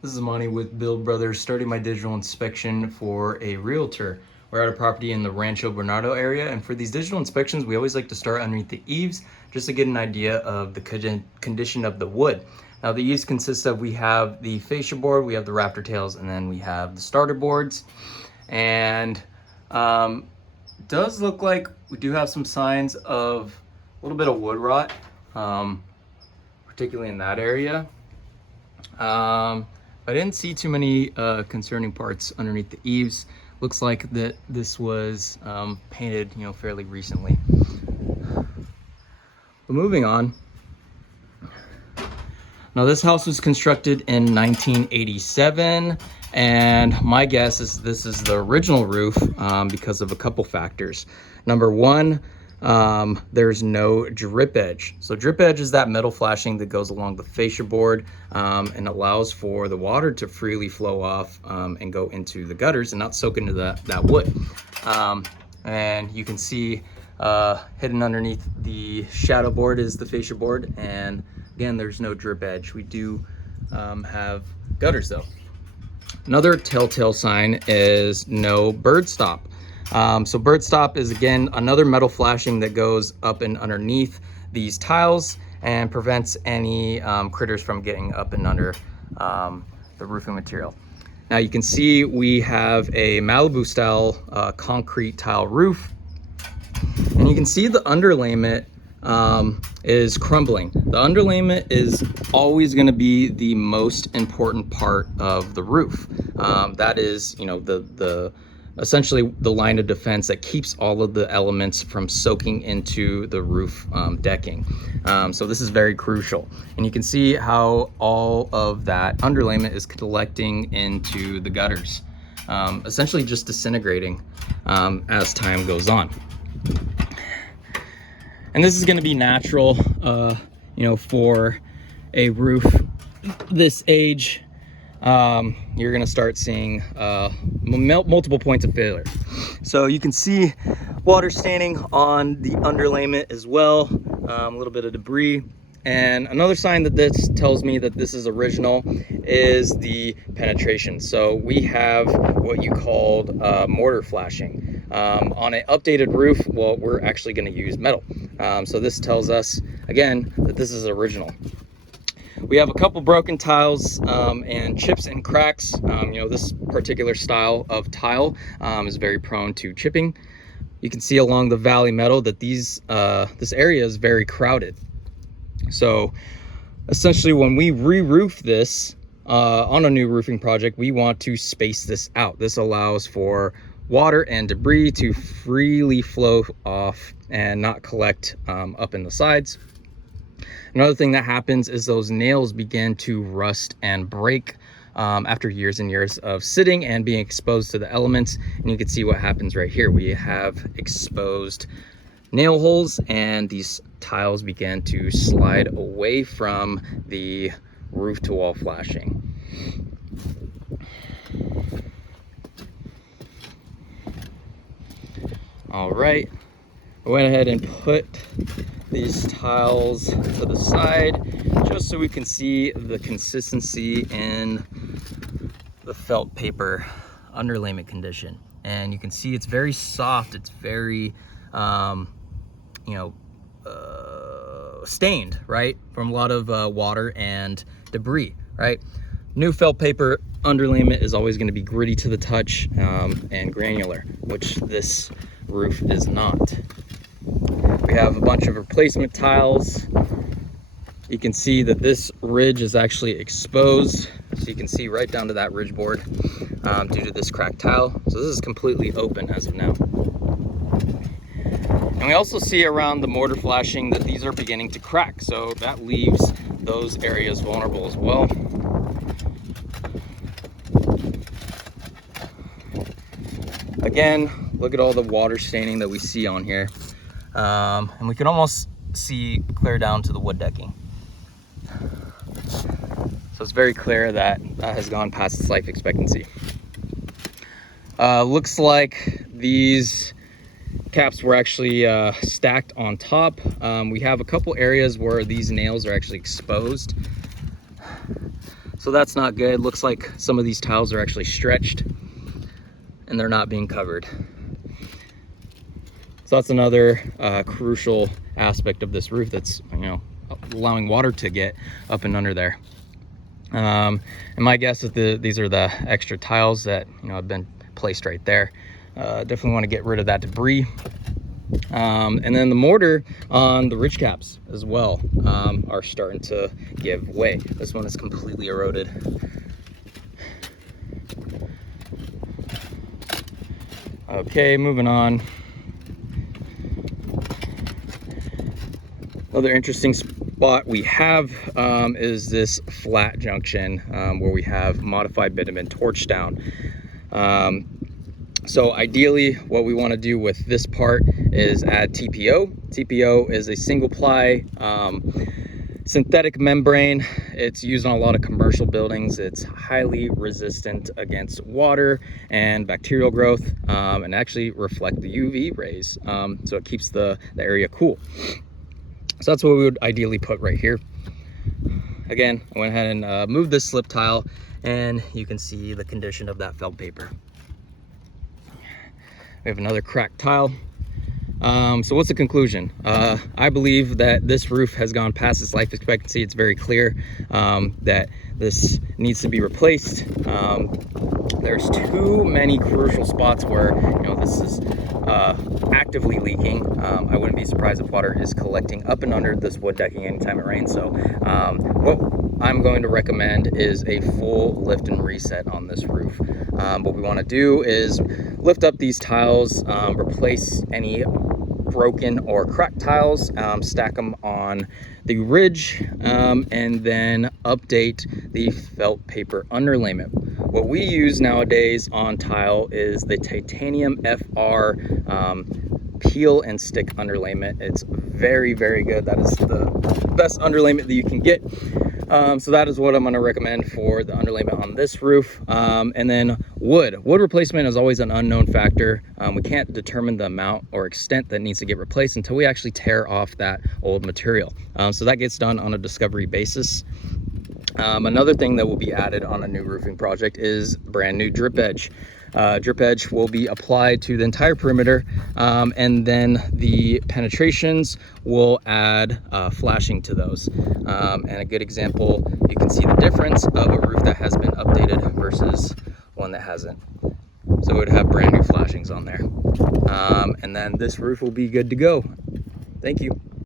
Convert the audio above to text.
This is Monty with Build Brothers, starting my digital inspection for a realtor. We're at a property in the Rancho Bernardo area, and for these digital inspections, we always like to start underneath the eaves just to get an idea of the condition of the wood. Now, the eaves consists of, we have the fascia board, we have the rafter tails, and then we have the starter boards. And does look like we do have some signs of a little bit of wood rot, particularly in that area. I didn't see too many concerning parts underneath the eaves. Looks like that this was painted, fairly recently. But moving on. Now, this house was constructed in 1987, and my guess is this is the original roof because of a couple factors. Number one, there's no drip edge. So drip edge is that metal flashing that goes along the fascia board and allows for the water to freely flow off and go into the gutters and not soak into that wood. And you can see hidden underneath the shadow board is the fascia board, and again, there's no drip edge. We do have gutters though. Another telltale sign is no bird stop. So bird stop is, again, another metal flashing that goes up and underneath these tiles and prevents any critters from getting up and under the roofing material. Now you can see we have a Malibu style concrete tile roof, and you can see the underlayment is crumbling. The underlayment is always going to be the most important part of the roof. That is, the essentially the line of defense that keeps all of the elements from soaking into the roof decking. So this is very crucial. And you can see how all of that underlayment is collecting into the gutters, essentially just disintegrating as time goes on. And this is going to be natural, for a roof this age. You're going to start seeing multiple points of failure. So you can see water standing on the underlayment as well, a little bit of debris. And another sign that this tells me that this is original is the penetration. So we have what you called mortar flashing. On an updated roof, well, we're actually going to use metal. So this tells us, again, that this is original. We have a couple broken tiles and chips and cracks. This particular style of tile is very prone to chipping. You can see along the valley metal that this area is very crowded. So essentially, when we re-roof this on a new roofing project, we want to space this out. This allows for water and debris to freely flow off and not collect up in the sides. Another thing that happens is those nails begin to rust and break after years and years of sitting and being exposed to the elements. And you can see what happens right here. We have exposed nail holes, and these tiles began to slide away from the roof to wall flashing. All right, I went ahead and put these tiles to the side just so we can see the consistency in the felt paper underlayment condition. And you can see it's very soft. It's very stained, right, from a lot of water and debris, right? New felt paper underlayment is always going to be gritty to the touch and granular, which this roof is not. We have a bunch of replacement tiles. You can see that this ridge is actually exposed, so you can see right down to that ridge board due to this cracked tile. So this is completely open as of now. And we also see around the mortar flashing that these are beginning to crack, so that leaves those areas vulnerable as well. Again, look at all the water staining that we see on here. And we can almost see clear down to the wood decking. So it's very clear that that has gone past its life expectancy. Looks like these caps were actually stacked on top. We have a couple areas where these nails are actually exposed. So So that's not good. Looks like some of these tiles are actually stretched and they're not being covered. So that's another crucial aspect of this roof that's, you know, allowing water to get up and under there. And my guess is these are the extra tiles that, you know, have been placed right there. Definitely want to get rid of that debris. And then the mortar on the ridge caps as well are starting to give way. This one is completely eroded. Okay, moving on. Another interesting spot we have is this flat junction where we have modified bitumen torch down. So ideally what we want to do with this part is add TPO. TPO is a single ply synthetic membrane. It's used on a lot of commercial buildings. It's highly resistant against water and bacterial growth and actually reflect the UV rays. So it keeps the area cool. So that's what we would ideally put right here. Again, I went ahead and moved this slip tile and you can see the condition of that felt paper. We have another cracked tile. So what's the conclusion? I believe that this roof has gone past its life expectancy. It's very clear that this needs to be replaced. There's too many crucial spots where, you know, this is actively leaking. I wouldn't be surprised if water is collecting up and under this wood decking anytime it rains. So what I'm going to recommend is a full lift and reset on this roof. What we want to do is lift up these tiles, replace any broken or cracked tiles, stack them on the ridge, and then update the felt paper underlayment. What we use nowadays on tile is the titanium FR peel and stick underlayment. It's very, very good. That is the best underlayment that you can get. So that is what I'm going to recommend for the underlayment on this roof. And then wood replacement is always an unknown factor. We can't determine the amount or extent that needs to get replaced until we actually tear off that old material. So that gets done on a discovery basis. Another thing that will be added on a new roofing project is brand new drip edge. Drip edge will be applied to the entire perimeter, and then the penetrations will add flashing to those. And a good example, you can see the difference of a roof that has been updated versus one that hasn't. So it would have brand new flashings on there. And then this roof will be good to go. Thank you.